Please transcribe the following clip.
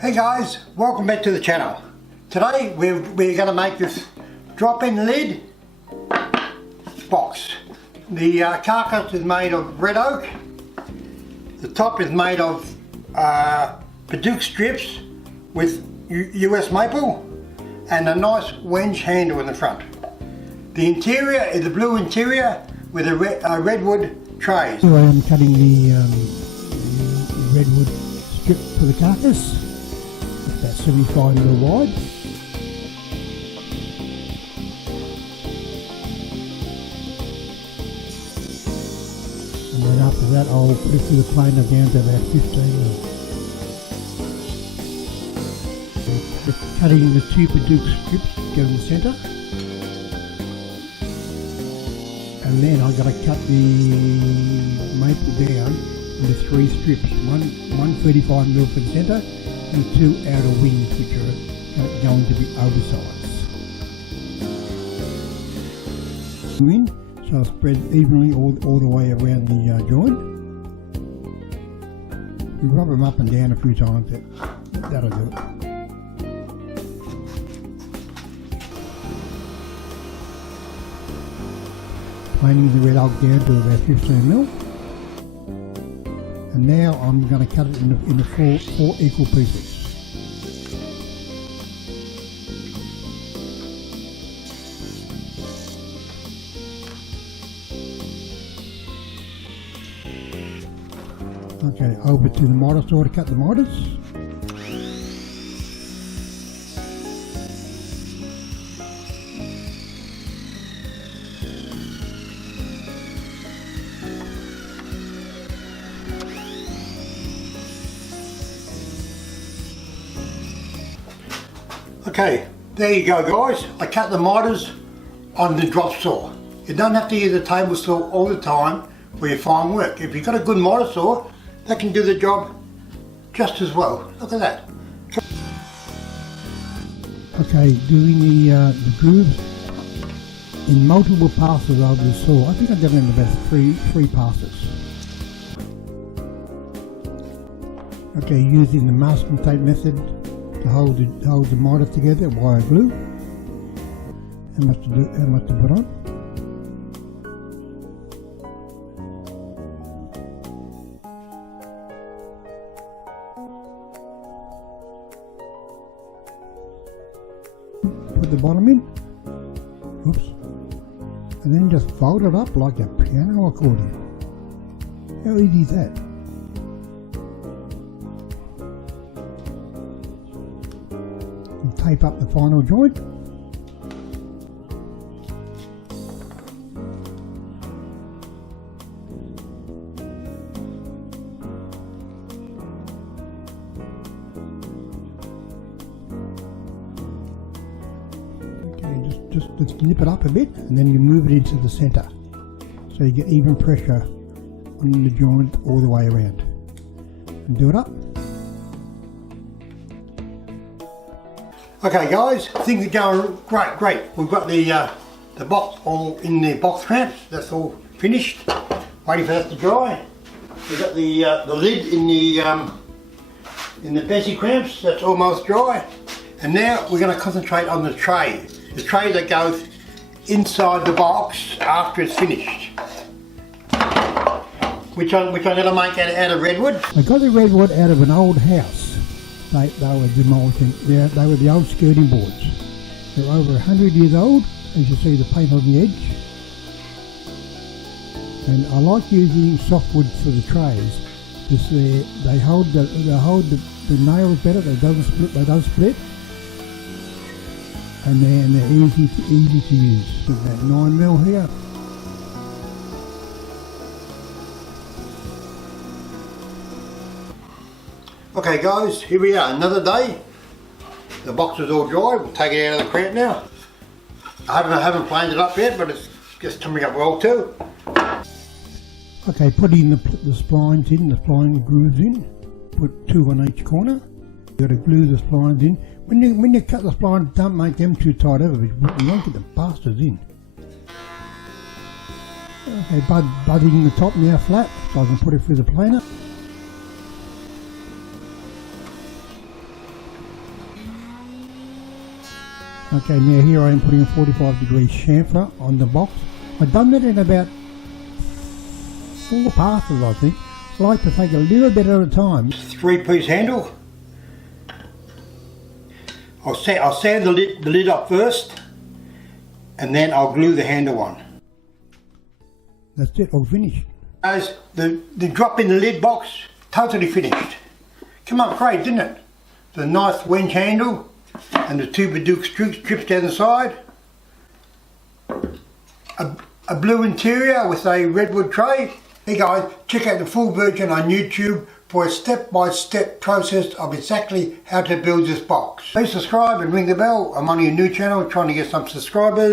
Hey guys, welcome back to the channel. Today we're going to make this drop-in lid box. The carcass is made of red oak. The top is made of perduk strips with US maple and a nice wenge handle in the front. The interior is a blue interior with a redwood trays. Here I am cutting the redwood strip for the carcass. About 75mm wide. And then after that I'll put it through the planer down to about 15mm. Cutting the two perduk strips go in the centre. And then I've got to cut the maple down into 3 strips. One 35mm for the centre and 2 outer wings which are going to be oversized. So I'll spread evenly all the way around the joint. You rub them up and down a few times, that'll do it. Planing the red oak down to about 15mm. And now I'm going to cut it into 4 equal pieces. Okay, over to the miter saw to cut the miters. Okay, there you go guys. I cut the miters on the drop saw. You don't have to use a table saw all the time for your fine work. If you've got a good miter saw, that can do the job just as well. Look at that. Okay, doing the grooves in multiple passes over the saw. I think I've done it in about three passes. Okay, using the masking tape method to hold the miter together, wire glue. How much to put on? Put the bottom in. Oops. And then just fold it up like a piano accordion. How easy is that? Tape up the final joint. Okay, just nip it up a bit and then you move it into the center so you get even pressure on the joint all the way around. And do it up. Okay guys, things are going great. We've got the box all in the box clamps. That's all finished. Waiting for that to dry. We've got the lid in the Bessie clamps. That's almost dry. And now we're going to concentrate on the tray. The tray that goes inside the box after it's finished. Which I'm going to make out of redwood. I got the redwood out of an old house. They were demolishing. They were the old skirting boards. They're over 100 years old, as you see the paint on the edge. And I like using softwood for the trays. Just they hold the nails better. They don't split. And they're easy to use. With that 9mm here. Okay guys, here we are, another day. The box is all dry, we'll take it out of the clamp now. I haven't planed it up yet, but it's just coming up well too. Okay, putting the splines in, the spline grooves in. Put 2 on each corner. You've got to glue the splines in. When you cut the splines, don't make them too tight over, but you won't get the bastards in. Okay, budding the top now flat, so I can put it through the planer. Okay, now here I am putting a 45-degree chamfer on the box. I've done that in about 4 passes, I think. I like to take a little bit at a time. 3-piece handle. I'll sand the lid up first, and then I'll glue the handle on. That's it, all finished. Guys, the drop in the lid box, totally finished. Come up great, didn't it? The nice wenge handle and the 2 perduk strips down the side. A blue interior with a redwood tray. Hey guys, check out the full version on YouTube for a step-by-step process of exactly how to build this box. Please subscribe and ring the bell. I'm on your new channel trying to get some subscribers.